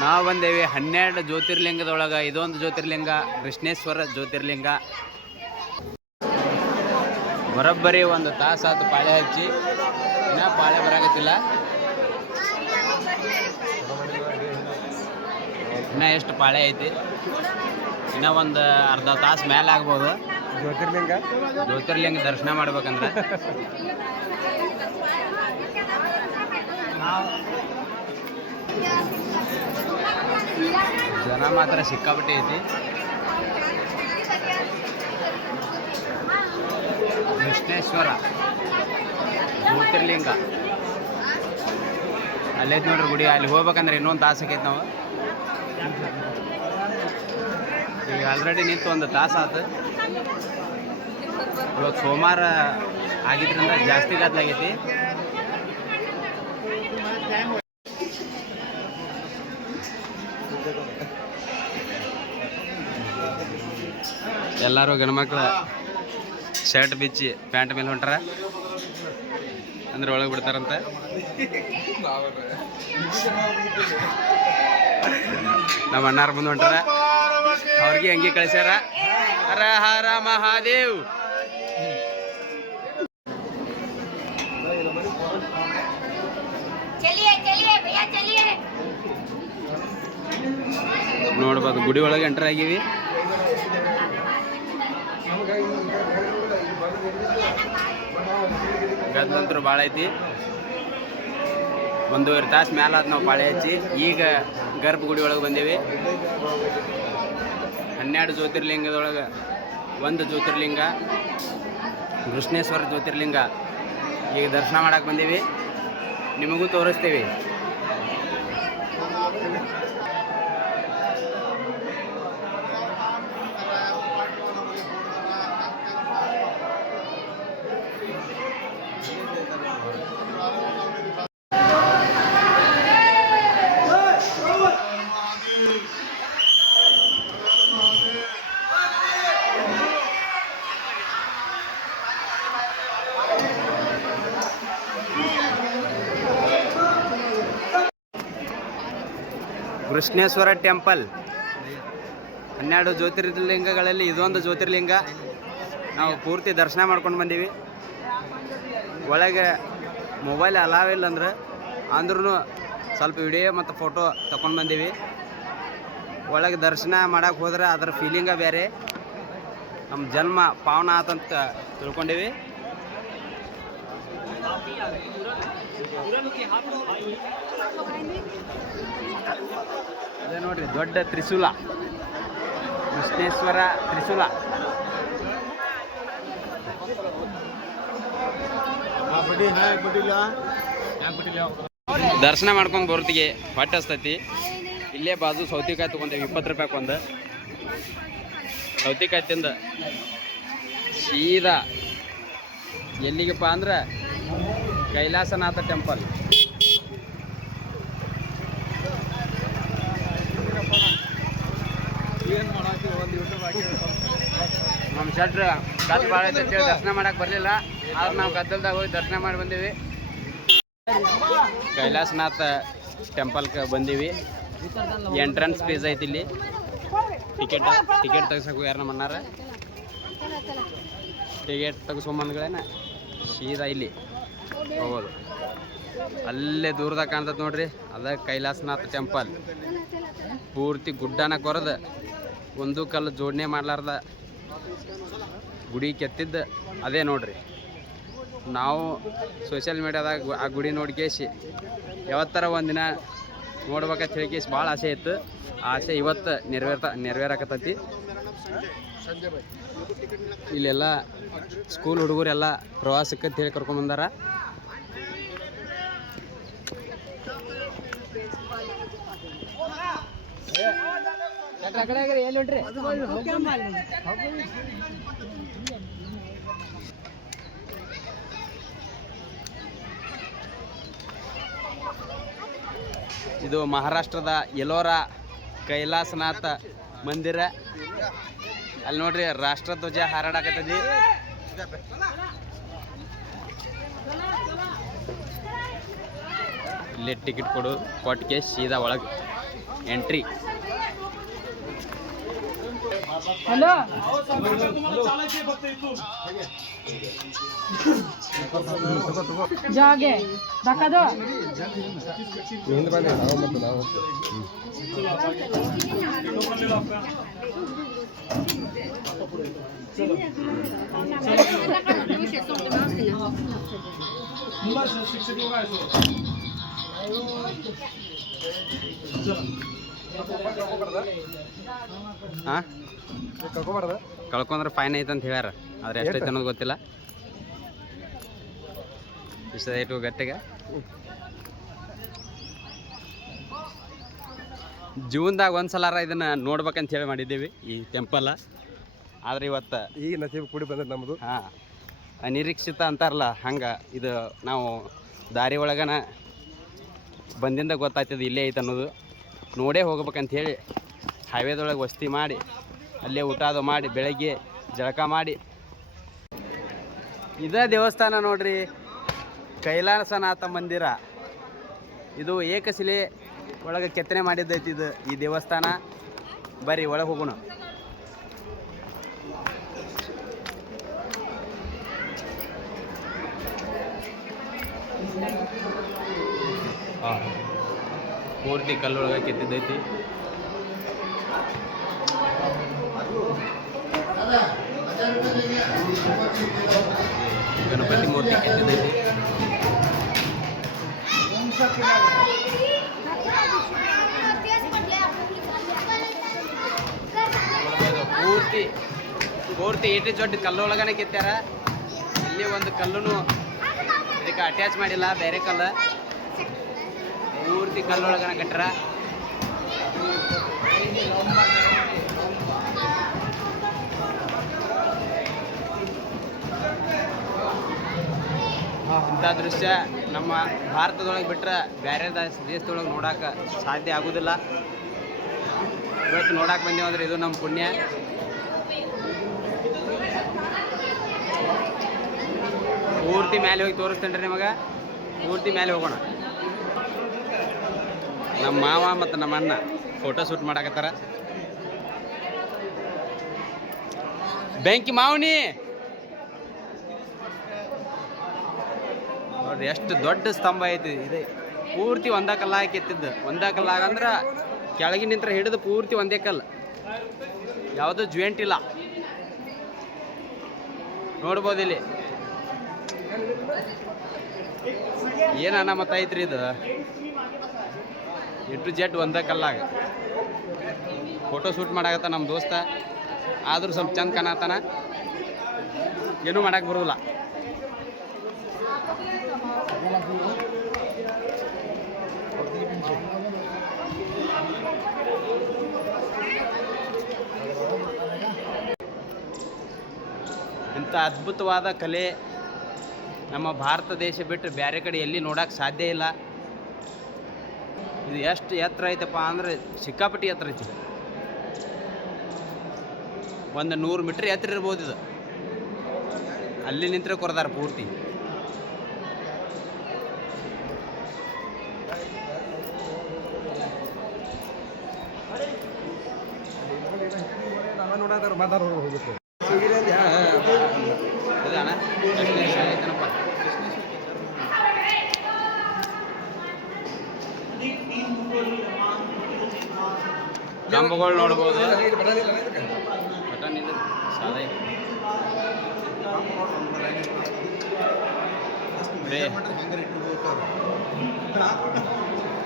ನಾವು ಬಂದೇವಿ 12 ಜ್ಯೋತಿರ್ಲಿಂಗದೊಳಗೆ ಇದೊಂದು ಜ್ಯೋತಿರ್ಲಿಂಗ ಕೃಷ್ಣೇಶ್ವರ ಜ್ಯೋತಿರ್ಲಿಂಗ. ಬರೋಬ್ಬರಿ ಒಂದು ತಾಸಾತು ಪಾಳೆ ಹಚ್ಚಿ, ಇನ್ನೂ ಪಾಳೆ ಬರಾಕತ್ತಿಲ್ಲ. ಇನ್ನೂ ಎಷ್ಟು ಪಾಳೆ ಐತಿ, ಇನ್ನೂ ಒಂದು ಅರ್ಧ ತಾಸು ಮೇಲೆ ಆಗ್ಬೋದು ಜ್ಯೋತಿರ್ಲಿಂಗ ದರ್ಶನ ಮಾಡ್ಬೇಕಂದ್ರೆ. ಜನ ಮಾತ್ರ ಸಿಕ್ಕಾಪಟ್ಟೆ ಐತಿ. ಕೃಷ್ಣೇಶ್ವರ ಜ್ಯೋತಿರ್ಲಿಂಗ ಅಲ್ಲೈತೆ ನೋಡ್ರಿ ಗುಡಿ. ಅಲ್ಲಿ ಹೋಗ್ಬೇಕಂದ್ರೆ ಇನ್ನೊಂದು ತಾಸು ಆಕೈತೆ. ನಾವು ಈಗ ಆಲ್ರೆಡಿ ನಿಂತು ಒಂದು ತಾಸು ಆಯ್ತು. ಇವತ್ತು ಸೋಮವಾರ ಆಗಿದ್ರಿಂದ ಜಾಸ್ತಿ ಗದ್ದಲಾಗೈತಿ. ಎಲ್ಲರೂ ಗಂಡ್ಮಕ್ಳು ಶರ್ಟ್ ಬಿಚ್ಚಿ ಪ್ಯಾಂಟ್ ಮೇಲೆ ಹೊಂಟಾರ ಅಂದ್ರೆ ಒಳಗೆ ಬಿಡ್ತಾರಂತ. ನಮ್ಮ ಅಣ್ಣಾರ ಬಂದು ಹೊಂಟಾರ, ಅವ್ರಿಗೆ ಹಂಗೆ ಕಳಿಸ್ಯಾರ. ಹರ ಹರ ಮಹಾದೇವ್. ನೋಡ್ಬೋದು ಗುಡಿ ಒಳಗೆ ಎಂಟರ್ ಆಗೀವಿ. ಗದ್ದಲಂತರೂ ಭಾಳ ಐತಿ. 1.5 ತಾಸು ಮ್ಯಾಲ ಆದ ನಾವು ಪಾಳೆ ಹಚ್ಚಿ. ಈಗ ಗರ್ಭಗುಡಿ ಒಳಗೆ ಬಂದೇವಿ. 12 ಜ್ಯೋತಿರ್ಲಿಂಗದೊಳಗೆ ಒಂದು ಜ್ಯೋತಿರ್ಲಿಂಗ ಕೃಷ್ಣೇಶ್ವರ ಜ್ಯೋತಿರ್ಲಿಂಗ ಈಗ ದರ್ಶನ ಮಾಡಕ್ಕೆ ಬಂದೀವಿ. ನಿಮಗೂ ತೋರಿಸ್ತೀವಿ. ಕೃಷ್ಣೇಶ್ವರ ಟೆಂಪಲ್ 12 ಜ್ಯೋತಿರ್ಲಿಂಗಗಳಲ್ಲಿ ಇದೊಂದು ಜ್ಯೋತಿರ್ಲಿಂಗ. ನಾವು ಪೂರ್ತಿ ದರ್ಶನ ಮಾಡ್ಕೊಂಡು ಬಂದೀವಿ. ಒಳಗೆ ಮೊಬೈಲ್ ಅಲಾವ್ ಇಲ್ಲ ಅಂದ್ರೂ ಸ್ವಲ್ಪ ವಿಡಿಯೋ ಮತ್ತು ಫೋಟೋ ತಗೊಂಡು ಬಂದೀವಿ. ಒಳಗೆ ದರ್ಶನ ಮಾಡಕ್ಕೆ ಹೋದ್ರೆ ಅದರ ಫೀಲಿಂಗ ಬೇರೆ. ನಮ್ಮ ಜನ್ಮ ಪಾವನ ಆತಂತ ತಿಳ್ಕೊಂಡೀವಿ. ಅದೇ ನೋಡ್ರಿ ದೊಡ್ಡ ತ್ರಿಶೂಲ, ಕೃಷ್ಣೇಶ್ವರ ತ್ರಿಶೂಲ. ದರ್ಶನ ಮಾಡ್ಕೊಂಡು ಬರೋತ್ತಿಗೆ ಹೊಟ್ಟೆ ಹಸ್ತೈತಿ. ಇಲ್ಲೇ ಬಾಜು ಸೌತೆಕಾಯಿ ತೊಗೊಂಡೇವಿ, 20 ರೂಪಾಯಿಗೆ ಒಂದು. ಸೌತೆಕಾಯಿ ತಿಂದು ಸೀದಾ ಎಲ್ಲಿಗಪ್ಪ ಅಂದ್ರೆ ಕೈಲಾಸನಾಥ ಟೆಂಪಲ್. ನಮ್ಮ ಶೆಟ್ರು ಗದ್ದು ಭಾಳ ಐತೆ ಅಂತೇಳಿ ದರ್ಶನ ಮಾಡಕ್ಕೆ ಬರಲಿಲ್ಲ. ಆದ್ರೆ ನಾವು ಗದ್ದಲ್ದಾಗ ಹೋಗಿ ದರ್ಶನ ಮಾಡಿ ಬಂದೀವಿ. ಕೈಲಾಸನಾಥ ಟೆಂಪಲ್ಗೆ ಬಂದೀವಿ. ಎಂಟ್ರೆನ್ಸ್ ಫೀಸ್ ಐತಿ ಇಲ್ಲಿ. ಟಿಕೆಟ್ ತೆಗ್ಸಕ್ಕೆ ಯಾರು ನಮ್ಮ ಅಣ್ಣಾರ ಟಿಕೆಟ್ ತೆಗ್ಸ್ಕೊಂಬಂದ್ಗಳೇನ ಸೀದಾ ಇಲ್ಲಿ ಹೋಗೋದು. ಅಲ್ಲೇ ದೂರದಾಗ ಕಾಣ್ತದೆ ನೋಡ್ರಿ, ಅದ ಕೈಲಾಸನಾಥ ಟೆಂಪಲ್. ಪೂರ್ತಿ ಗುಡ್ಡನ ಕೊರೆದು ಒಂದು ಕಲ್ಲು ಜೋಡಣೆ ಮಾಡ್ಲಾರ್ದ ಗುಡಿ ಕೆತ್ತಿದ್ದು ಅದೇ ನೋಡ್ರಿ. ನಾವು ಸೋಷಿಯಲ್ ಮೀಡಿಯಾದಾಗ ಆ ಗುಡಿ ನೋಡ್ಕೇಸಿ ಯಾವತ್ತರ ಒಂದಿನ ನೋಡ್ಬೇಕಂತ ಹೇಳಿಕೇಸಿ ಭಾಳ ಆಸೆ ಇತ್ತು. ಆ ಆಸೆ ಇವತ್ತು ನೆರವೇರಾಕತ್ತೈತಿ. ಇಲ್ಲೆಲ್ಲ ಸ್ಕೂಲ್ ಹುಡುಗರೆಲ್ಲ ಪ್ರವಾಸಕ್ಕೆ ಅಂತ ಹೇಳಿ ಕರ್ಕೊಂಡ್ಬಂದಾರ. ಇದು ಮಹಾರಾಷ್ಟ್ರದ ಎಲ್ಲೋರಾ ಕೈಲಾಸನಾಥ ಮಂದಿರ. ಅಲ್ಲಿ ನೋಡ್ರಿ ರಾಷ್ಟ್ರಧ್ವಜ ಹಾರಾಡಕತ್ತೈತಿ. ಇಲ್ಲೇ ಟಿಕೆಟ್ ಕೊಟ್ಟು ಸೀದಾ ಒಳಗೆ ಎಂಟ್ರಿ. हॅलो जागे दाखा दो ಹಾಂ ಕಳ್ಕೊಂಡ್ರೆ ಫೈನ್ ಐತೆ ಅಂತ ಹೇಳ್ಯಾರ. ಆದ್ರೆ ಎಷ್ಟೈತೆ ಅನ್ನೋದು ಗೊತ್ತಿಲ್ಲ. ಇಷ್ಟ ಐಟು ಗಟ್ಟಿಗೆ ಜೀವನದಾಗ ಒಂದ್ಸಲಾರ ಇದನ್ನ ನೋಡ್ಬೇಕಂತ ಹೇಳಿ ಮಾಡಿದ್ದೀವಿ ಈ ಟೆಂಪಲ್. ಆದ್ರೆ ಇವತ್ತು ಈಗ ನಸೀಬ್ ಕೂಡಿ ಬಂದ ನಮ್ಮದು. ಹಾಂ, ಅನಿರೀಕ್ಷಿತ ಅಂತಾರಲ್ಲ ಹಂಗೆ ಇದು ನಾವು ದಾರಿ ಒಳಗನ ಬಂದಿಂದ ಗೊತ್ತಾಗ್ತದೆ ಇಲ್ಲೇ ಐತೆ ಅನ್ನೋದು. ನೋಡೇ ಹೋಗ್ಬೇಕಂತ ಹೇಳಿ ಹೈವೇದೊಳಗೆ ವಸ್ತಿ ಮಾಡಿ ಅಲ್ಲೇ ಊಟ ಅದು ಮಾಡಿ ಬೆಳಗ್ಗೆ ಜಳಕ ಮಾಡಿ ಇದೇ ದೇವಸ್ಥಾನ ನೋಡ್ರಿ, ಕೈಲಾಸನಾಥ ಮಂದಿರ. ಇದು ಏಕಶಿಲೆ ಒಳಗೆ ಕೆತ್ತನೆ ಮಾಡಿದ್ದೈತಿ ಇದು ಈ ದೇವಸ್ಥಾನ. ಬರ್ರಿ ಒಳಗೆ ಹೋಗೋಣ. ಪೂರ್ತಿ ಕಲ್ಲೊಳಗೆ ಕೆತ್ತಿದ್ದೈತಿ. ಗಣಪತಿ ಮೂರ್ತಿ ಕೆತ್ತಿದ್ದೈತಿ. ಪೂರ್ತಿ ಪೂರ್ತಿ ಏಟಿ ಜೊಡ್ಡ ಕಲ್ಲೊಳಗನೆ ಕೆತ್ತಾರ. ಇಲ್ಲಿ ಒಂದು ಕಲ್ಲುನು ಇದಕ್ಕೆ ಅಟ್ಯಾಚ್ ಮಾಡಿಲ್ಲ, ಬೇರೆ ಕಲ್ಲು. ಪೂರ್ತಿ ಕಲ್ಲೊಳಗನೆ ಕಟ್ಟಾರ. ಇಂಥ ದೃಶ್ಯ ನಮ್ಮ ಭಾರತದೊಳಗೆ ಬಿಟ್ಟರೆ ಬೇರೆ ದೇಶದೊಳಗೆ ನೋಡೋಕೆ ಸಾಧ್ಯ ಆಗೋದಿಲ್ಲ. ಇವತ್ತು ನೋಡಕ್ಕೆ ಬಂದೇವಂದ್ರೆ ಇದು ನಮ್ಮ ಪುಣ್ಯ. ಪೂರ್ತಿ ಮೇಲೆ ಹೋಗಿ ತೋರಿಸ್ತೇನೆ ರೀ ನಿಮಗೆ. ಪೂರ್ತಿ ಮೇಲೆ ಹೋಗೋಣ. ನಮ್ಮ ಮಾವ ಮತ್ತು ನಮ್ಮ ಅಣ್ಣ ಫೋಟೋ ಶೂಟ್ ಮಾಡಕತ್ತಾರ. ಬೆಂಕಿ ಮಾವನಿ ನೋಡ್ರಿ ಎಷ್ಟು ದೊಡ್ಡ ಸ್ತಂಭ ಐತಿ. ಇದೆ ಪೂರ್ತಿ ಒಂದೇ ಕಲ್ಲಾಗಿ ಕೆತ್ತಿದ್ದು. ಒಂದೇ ಕಲ್ಲಾಗ ಅಂದ್ರೆ ಕೆಳಗಿನ ನಿಂತ್ರ ಹಿಡಿದು ಪೂರ್ತಿ ಒಂದೇ ಕಲ್ಲು, ಯಾವುದೂ ಜಾಯಿಂಟ್ ಇಲ್ಲ. ನೋಡ್ಬೋದು ಇಲ್ಲಿ ಏನು ಅನಾಮತ ಐತ್ರಿ. ಇದು ಎಟ್ಟು ಜೆಡ್ ಒಂದೇ ಕಲ್ಲಾಗ ಫೋಟೋ ಶೂಟ್ ಮಾಡಾಕತ್ತ ನಮ್ಮ ದೋಸ್ತ. ಆದರೂ ಸ್ವಲ್ಪ ಚಂದ ಕಾಣತ್ತಾನ, ಏನೂ ಮಾಡಕ್ಕೆ ಬರೋಲ್ಲ. ಇಂಥ ಅದ್ಭುತವಾದ ಕಲೆ ನಮ್ಮ ಭಾರತ ದೇಶ ಬಿಟ್ಟು ಬೇರೆ ಕಡೆ ಎಲ್ಲಿ ನೋಡೋಕೆ ಸಾಧ್ಯ ಇಲ್ಲ. ಇದು ಎಷ್ಟು ಎತ್ತರ ಐತಪ್ಪ ಅಂದರೆ ಸಿಕ್ಕಾಪಟ್ಟಿ ಎತ್ತರ ಐತಿ. ಒಂದು 100 ಮೀಟ್ರ್ ಎತ್ತರ ಇರ್ಬೋದು ಇದು. ಅಲ್ಲಿ ನಿಂತರೆ ಕೊರದಾರ ಪೂರ್ತಿ. ಕಂಬಗಳು ನೋಡ್ಬೋದು. ಬಟನ್ ಇದು ಸಾಲ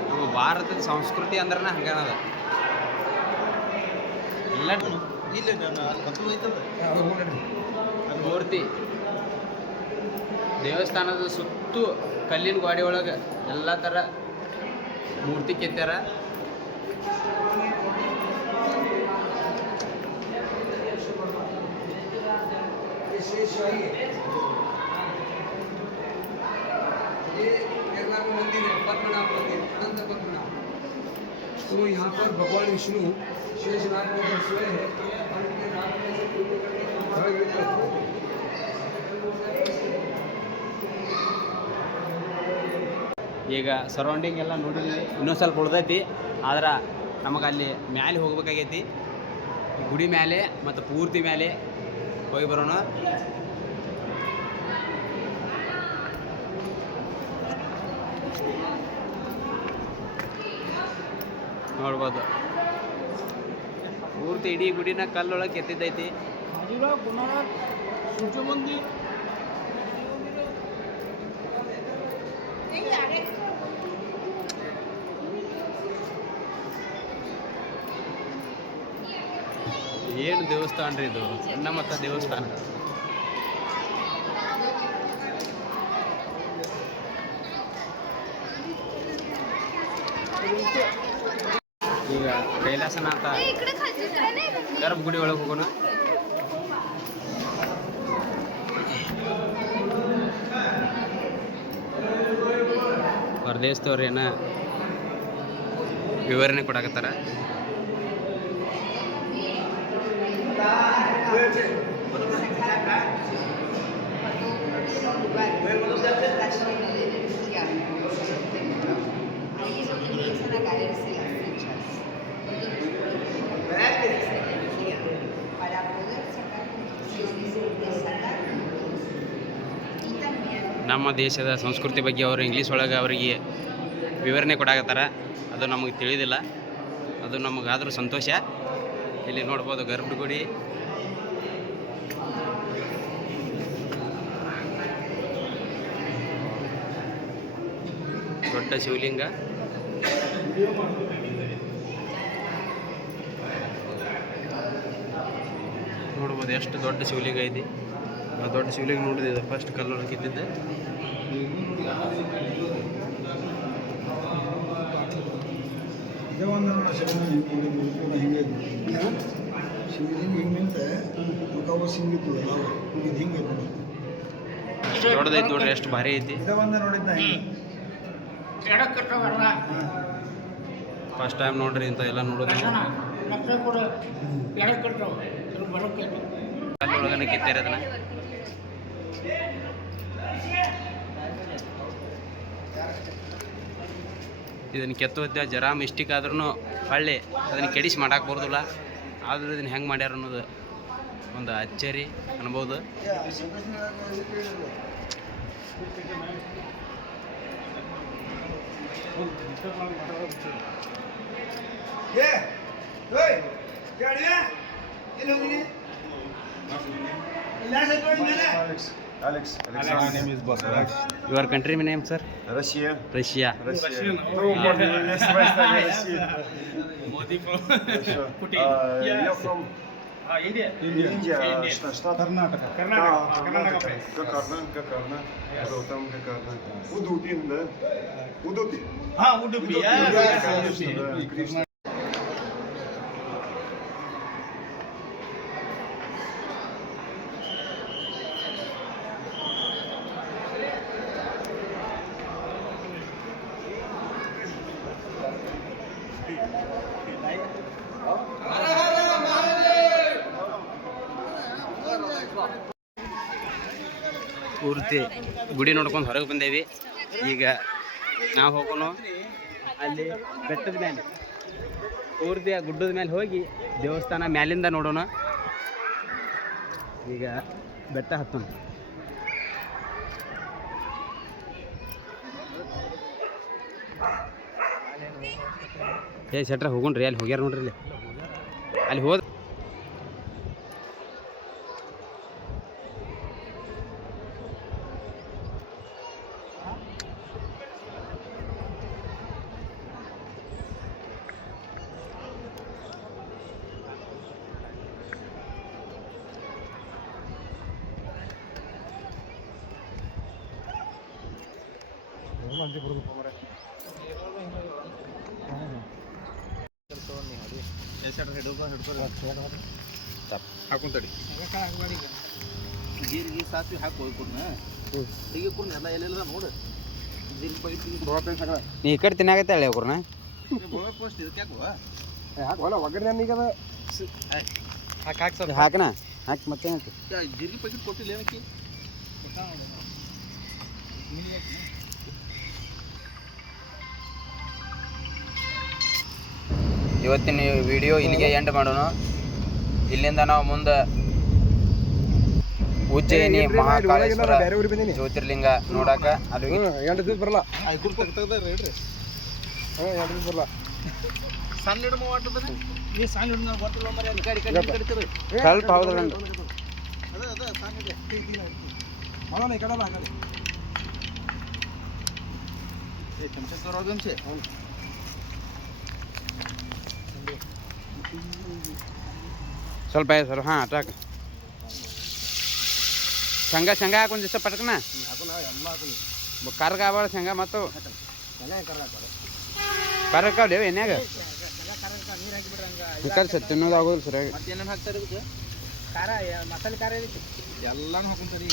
ನಮ್ಮ ಭಾರತದ ಸಂಸ್ಕೃತಿ ಅಂದ್ರೆ ಹಂಗನದ. ಎಲ್ಲ ಪೂರ್ತಿ ದೇವಸ್ಥಾನದ ಸುತ್ತು ಕಲ್ಲಿನ ಗೋಡೆ ಒಳಗೆ ಎಲ್ಲ ಥರ ಮೂರ್ತಿ ಕೆತ್ತಾರ. ये केरला में मंदिर है, पद्मनाभ मंदिर, अनंत पद्मनाभ। तो यहाँ पर भगवान विष्णु शेषनाग को सोए हैं और उनके नाक में से टूटे करके ಈಗ ಸರೌಂಡಿಂಗ್ ಎಲ್ಲ ನೋಡಿದ್ವಿ. ಇನ್ನೂ ಸ್ವಲ್ಪ ಉಳ್ದೈತಿ. ಆದ್ರೆ ನಮಗೆ ಅಲ್ಲಿ ಮ್ಯಾಲೆ ಹೋಗ್ಬೇಕಾಗೈತಿ, ಗುಡಿ ಮ್ಯಾಲೆ ಮತ್ತು ಪೂರ್ತಿ ಮ್ಯಾಲೆ ಹೋಗಿ ಬರೋಣ. ನೋಡ್ಬೋದು ಪೂರ್ತಿ ಇಡೀ ಗುಡಿನ ಕಲ್ಲೊಳಗೆ ಕೆತ್ತಿದ್ದೈತಿ. ಸೂರ್ಯ ಮಂದಿರ ಏನು ದೇವಸ್ಥಾನ ರೀ ಇದು, ಸಣ್ಣ ಮತ್ತ ದೇವಸ್ಥಾನ. ಈಗ ಕೈಲಾಸನಾಥ ಗರ್ಭಗುಡಿ ಒಳಗೆ ಹೋಗೋಣ. ಹೊರದೇಶದವ್ರು ಏನ ವಿವರಣೆ ಕೊಡಕತ್ತಾರ. ನಮ್ಮ ದೇಶದ ಸಂಸ್ಕೃತಿ ಬಗ್ಗೆ ಅವರು ಇಂಗ್ಲೀಷ್ ಒಳಗೆ ಅವರಿಗೆ ವಿವರಣೆ ಕೊಡಾಕತ್ತಾರ. ಅದು ನಮಗೆ ತಿಳಿದಿಲ್ಲ, ಅದು ನಮಗಾದರೂ ಸಂತೋಷ. ಇಲ್ಲಿ ನೋಡ್ಬೋದು ಗರ್ಭಗುಡಿ, ದೊಡ್ಡ ಶಿವಲಿಂಗ. ನೋಡ್ಬೋದು ಎಷ್ಟು ದೊಡ್ಡ ಶಿವಲಿಂಗ ಐತಿ. ಆ ದೊಡ್ಡ ಶಿವಲಿಂಗ ನೋಡಿದೆ ಫಸ್ಟ್ ಕಲ್ಲೊಳಗೆ ಕಿತ್ತಿದ್ದೆ. ದೊಡ್ಡದೈತಿ ನೋಡ್ರಿ, ಎಷ್ಟು ಭಾರಿ ಐತಿ. ಫಸ್ಟ್ ಟೈಮ್ ನೋಡ್ರಿ ಇಂಥ ಎಲ್ಲ ನೋಡೋದು. ಕಲ್ಲೊಳಗನೆ ಕಿತ್ತಾರ ಅದನ್ನ. ಇದನ್ನು ಕೆತ್ತುವ ಜರಾ ಮಿಸ್ಟೇಕ್ ಆದ್ರೂ ಹೊಳ್ಳಿ ಅದನ್ನು ಕೆಡಿಸಿ ಮಾಡಕ್ಕೆ ಬರೋದಿಲ್ಲ. ಆದರೂ ಇದನ್ನು ಹೆಂಗೆ ಮಾಡ್ಯಾರ ಅನ್ನೋದು ಒಂದು ಅಚ್ಚರಿ ಅನ್ಬೋದು. Alex. My name is Basaraj. Your country name, sir? Russia. Russia. Russian. No, Russia. Modi from Putin. You're from India. India. Штат Karnataka. Карнатака. Гакарна. Ротам Гакарна. Удупин, да? Удупи. Udupi. Кришна. ಪೂರ್ತಿ ಗುಡಿ ನೋಡ್ಕೊಂಡು ಹೊರಗೆ ಬಂದೇವಿ. ಈಗ ನಾವು ಹೋಗೋಣ ಅಲ್ಲಿ ಬೆಟ್ಟದ ಮೇಲೆ, ಪೂರ್ತಿ ಆ ಗುಡ್ಡದ ಮೇಲೆ ಹೋಗಿ ದೇವಸ್ಥಾನ ಮ್ಯಾಲಿಂದ ನೋಡೋಣ. ಈಗ ಬೆಟ್ಟ ಹತ್ತೋಣ. ಶೆಟ್ರ ಹೋಗೋಣ್ರಿ, ಅಲ್ಲಿ ಹೋಗ್ಯಾರ ನೋಡ್ರಿ. ಅಲ್ಲಿ ಹೋದ ಹಾಕೊಂತಡಿ ಜೀರಿಗೆ ಸಾಸಿವೆ ಹಾಕಿ ಹೋಗ್ಕೊಡ್ನ ಹೀಗೆ ಕೊಡ್ನ ಎಲ್ಲ ಎಲ್ಲೆಲ್ಲ ನೋಡು. ಜೀರಿಗೆ ಬೈಟ್ ನೀ ಈ ಕಡೆ ತಿನ್ನಾಗತ್ತೆ ಹೇಳಿ ಅವ್ರನ್ನ ಪೋಸ್ಟ್ ಇದಕ್ಕೆ ಯಾಕೋ ಹಾಕೋಲ್ಲ ಒಗ್ಗರಣೆ ಈಗ ಹಾಕಿ ಸರ್ ಹಾಕಣ ಹಾಕಿ ಮತ್ತೆ ಜೀರಿಗೆ ಪ್ಯಾಕೆಟ್ ಕೊಟ್ಟಿಲ್ಲ ಏನಕ್ಕೆ ಇವತ್ತಿನ ವಿಡಿಯೋ ಇಲ್ಲಿಗೆ ಎಂಡ್ ಮಾಡೋಣ. ಇಲ್ಲಿಂದ ನಾವು ಮುಂದೆ ಉಜ್ಜಯಿನಿ ಮಹಾಕಾಳೇಶ್ವರ ಜ್ಯೋತಿರ್ಲಿಂಗ ನೋಡಾಕ ಅಲ್ಲಿ ಎರಡು ದಿವಸ ಬರಲ್ಲ ಬರಲ್ಲ ಸಣ್ಣ ಹಿಡ್ಮ ವಾಟದ ನೀ ಸಣ್ಣ ಹಿಡ್ಮ ಗೊತ್ತಿಲ್ಲ ಮರಿ ಈ ಕಡೆ ಕಡಿತೀರಿ ಸ್ವಲ್ಪ ಹೌದಲ್ಲ ಅದ ಸಣ್ಣ ಇದೆ ಅಲ್ಲ ಈ ಕಡೆ ಅಲ್ಲ ಏ ಚಮಚ ತರೋಗಂಚೆ ಸ್ವಲ್ಪ ಸರ್ ಹಾಂ ಅಟ್ರಾಕ ಶಂಗ ಹಾಕೊಂಡ್ ದಿವಸ ಪಟ್ಕನ ಕರ್ಗ ಆಬಾಳ ಶಂಗ ಮತ್ತು ಕರ್ಕಾವ್ ಎನ್ಯಾಗ ತಿನ್ನೋದು ಆಗೋದಿಲ್ಲ ಸರಿಯಾಗಿ ಮತ್ತೇನೇನು ಹಾಕ್ತಾರೆ ಇದಕ್ಕೆ ಖಾರ ಮಸಾಲೆ ಖಾರ ಇದಕ್ಕೆ ಎಲ್ಲಾನು ಹಾಕೊಂತಾರಿ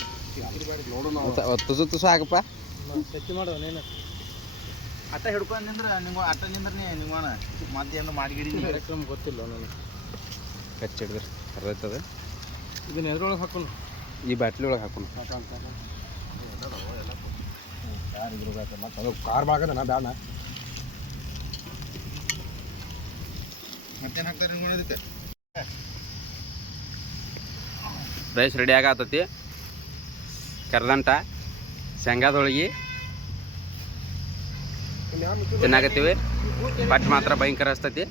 ತುಸು ಹಾಕಪ್ಪ ಸಚ್ಚಿ ಮಾಡು ನೀನು ಅಟ್ಟ ಹಿಡ್ಕೊಂಡು ನಿಂದ್ರೆ ನೀವು ಅಟ್ಟ ನಿಂದ್ರೆ ನಿಮ್ಮನ ಮತ್ತೇನು ಮಾಡಿಗಿಡಿ ಗೊತ್ತಿಲ್ಲ ನನಗೆ ಕಚ್ಚಿಡಿದ್ರಿ ಅರ್ಧೈತದ ಇದನ್ನ ಎದ್ರೊಳಗೆ ಹಾಕೊಂಡು ಈ ಬಾಟ್ಲಿ ಒಳಗೆ ಹಾಕೊಂಡು ಕಾರ್ ಮಾಡಕದ ನಾ ಬ್ಯಾಡ ಮತ್ತೇನು ಹಾಕ್ತಾರೆ ನೋಡಿ ಇದಕ್ಕೆ ರೈಸ್ ರೆಡಿ ಆಗತ್ತತಿ ಕರ್ದಂಟ ಶೇಂಗಾದೊಳಗೆ ತಿನ್ನಾಕತ್ತೀವಿ ಬಟ್ ಮಾತ್ರ ಭಯಂಕರ ಅಸ್ತತಿ